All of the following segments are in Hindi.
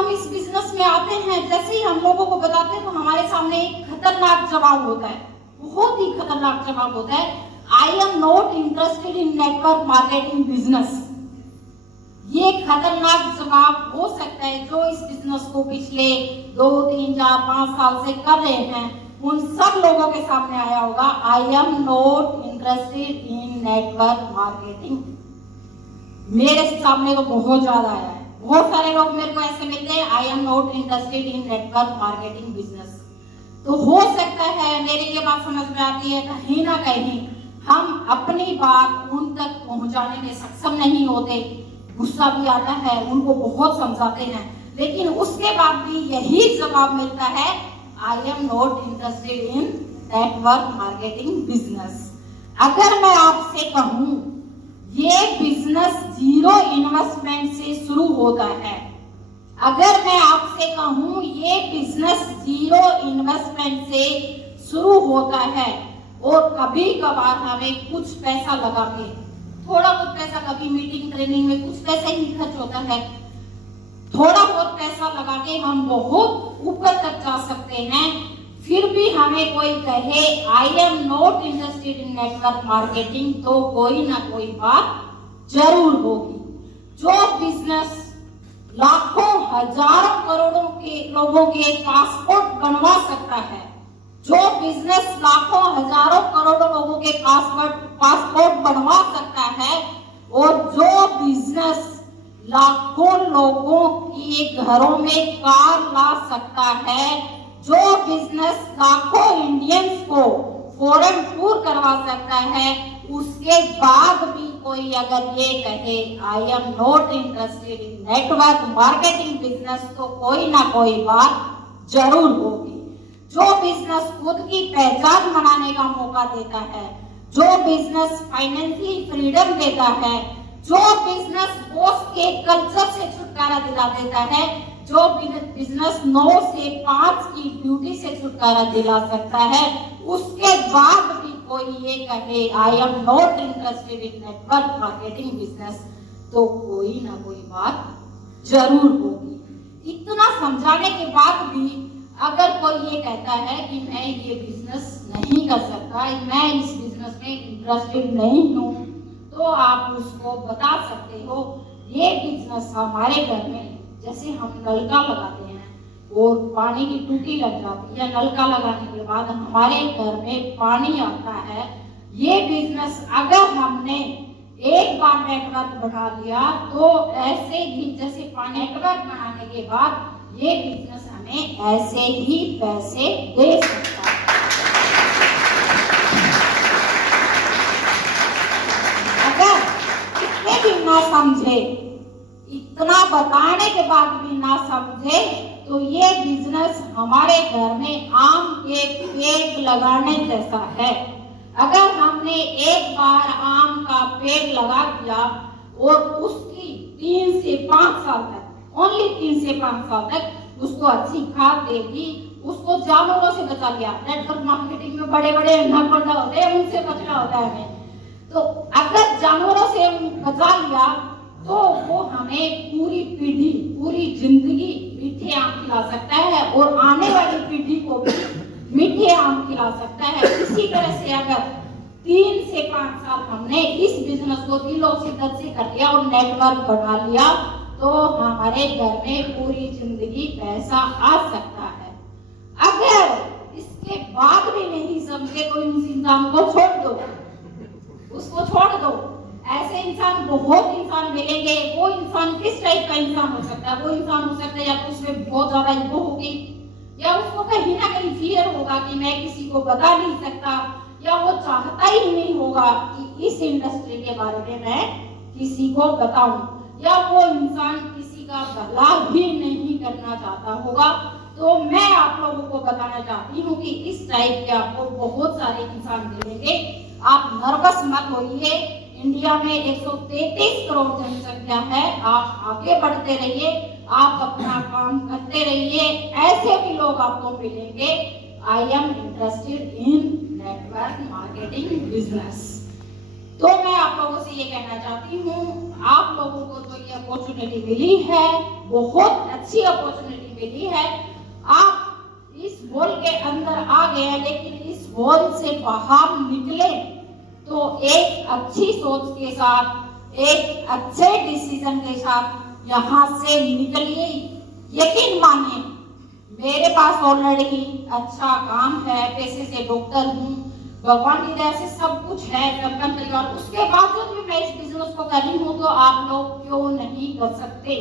हम इस बिजनेस में आते हैं, जैसे ही हम लोगों को बताते हैं तो हमारे सामने एक खतरनाक जवाब होता है, बहुत ही खतरनाक जवाब होता है, I am not interested in network marketing business. ये खतरनाक जवाब हो सकता है जो इस बिजनेस को पिछले 2, 3, 4, 5 साल से कर रहे हैं, उन सब लोगों के सामने आया होगा, I am not interested in network marketing. मेरे सामने तो बहुत ज्यादा आया है, बहुत सारे लोग मेरे को ऐसे मिलते हैं, I am not interested in network marketing business. तो हो सकता है मेरी ये बात समझ में आती है, कहीं ना कहीं हम अपनी बात उन तक पहुंचाने में सक्षम नहीं होते, गुस्सा भी आता है, उनको बहुत समझाते हैं, लेकिन उसके बाद भी यही जवाब मिलता है, I am not interested in network marketing business. अगर मैं आपसे कहूं ये बिजनेस 0 इन्वेस्टमेंट से शुरू होता है, अगर मैं आपसे कहूं ये बिजनेस 0 इन्वेस्टमेंट से शुरू होता है और कभी कभार हमें कुछ पैसा लगा के, थोड़ा बहुत पैसा, कभी मीटिंग ट्रेनिंग में कुछ पैसा ही खर्च होता है, थोड़ा बहुत पैसा लगा के हम बहुत ऊपर तक जा सकते हैं, फिर भी हमें कोई कहे I am not interested in network marketing, तो कोई ना कोई बात जरूर होगी। जो बिजनेस लाखों हजारों करोड़ों के लोगों के पासपोर्ट बनवा सकता है, जो बिजनेस लाखों हजारों करोड़ों लोगों के पासपोर्ट बनवा सकता है, और जो बिजनेस लाखों लोगों के घरों में कार ला सकता है, जो बिजनेस लाखों इंडियंस को फॉरेन टूर करवा सकता है, उसके बाद भी कोई अगर ये कहे I am not interested in network marketing business, तो कोई ना कोई बात जरूर होगी। जो बिजनेस खुद की पहचान बनाने का मौका देता है, जो बिजनेस फाइनेंशियल फ्रीडम देता है, जो बिजनेस बॉस के कल्चर से छुटकारा दिला देता है, जो बिजनेस 9 से 5 की ड्यूटी से छुटकारा दिला सकता है, उसके बाद भी कोई ये कहे I am not interested in network marketing business, तो कोई ना कोई बात जरूर होगी। इतना समझाने के बाद भी अगर कोई ये कहता है कि मैं ये बिजनेस नहीं कर सकता, मैं इस बिजनेस में इंटरेस्टेड नहीं हूँ, तो आप उसको बता सकते हो ये बिजनेस हमारे घर में, जैसे हम नलका लगाते हैं और पानी की टूटी लग जाती है, नलका लगाने के बाद हमारे घर में पानी आता है, ये बिजनेस अगर हमने एक बार नेटवर्क बना लिया तो ऐसे ही जैसे पानी नेटवर्क बनाने के बाद ये बिजनेस हमें ऐसे ही पैसे दे सकता है। अगर इतने भी ना समझे, इतना बताने के बाद भी ना समझे, तो ये बिजनेस हमारे घर में आम के पेड़ लगाने जैसा है। अगर हमने एक बार आम का पेड़ लगा दिया और उसकी 3 से 5 साल तक, ओनली 3 से 5 साल तक उसको अच्छी खाद देगी, उसको जानवरों से बचा लिया। नेटवर्क मार्केटिंग में बड़े बड़े नरपंडा होते हैं, उनसे बचना होता है हमें। तो अगर जानवरों से बचा लिया तो वो हमें पूरी पीढ़ी, पूरी जिंदगी मीठे आम खिला सकता है और आने वाली पीढ़ी को भी मीठे आम खिला सकता है। इसी तरह से अगर 3 से 5 साल हमने इस बिजनेस को दिलों शिद्दत से कर लिया और नेटवर्क बढ़ा लिया, तो हमारे घर में पूरी जिंदगी पैसा आ सकता है। अगर इसके बाद भी नहीं समझे तो इस इंसान को छोड़ दो, उसको छोड़ दो। ऐसे इंसान बहुत इंसान मिलेंगे। वो इंसान किस टाइप का इंसान हो सकता है? वो इंसान हो सकता है या तो उसमें बहुत ज्यादा ईगो होगी, या उसको कहीं ना कहीं फियर होगा कि मैं किसी को बता नहीं सकता, या वो चाहता ही नहीं होगा कि इस इंडस्ट्री के बारे में मैं किसी को बताऊं, या वो इंसान किसी का भला भी नहीं करना चाहता होगा। तो मैं आप लोगों को बताना चाहती हूँ कि इस टाइप के आपको बहुत सारे इंसान मिलेंगे। आप नर्वस मत होइए। इंडिया में 133 करोड़ जनसंख्या है। आप आगे बढ़ते रहिए, आप अपना काम करते रहिए, ऐसे भी लोग आपको मिलेंगे। I am interested in network marketing business. तो मैं आप लोगों से ये कहना चाहती हूँ, आप लोगों को तो ये अपॉर्चुनिटी मिली है, बहुत अच्छी अपॉर्चुनिटी मिली है। आप इस वॉल के अंदर आ गए, लेकिन इस वॉल से बाहर निकले तो एक अच्छी सोच के साथ, एक अच्छे डिसीजन के साथ यहाँ से निकलिए। यकीन मानिए, मेरे पास ऑलरेडी अच्छा काम है, पैसे से डॉक्टर हूँ, भगवान की दया से सब कुछ है, रकम परिवार, उसके बावजूद भी मैं इस बिजनेस को कर रही हूँ, तो आप लोग क्यों नहीं कर सकते?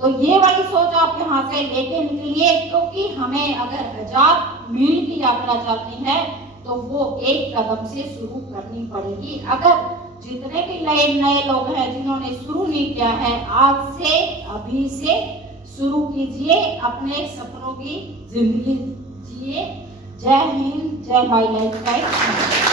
तो ये वाली सोच आप यहाँ से लेके निकलिए, क्योंकि हमें अगर 1000 मील की यात्रा चलनी है तो वो एक कदम से शुरू करनी पड़ेगी। अगर जितने भी नए लोग हैं जिन्होंने शुरू नहीं किया है, आज से अभी से शुरू कीजिए, अपने सपनों की जिंदगी जिए। जय हिंद, जय वाइल्ड लाइफ।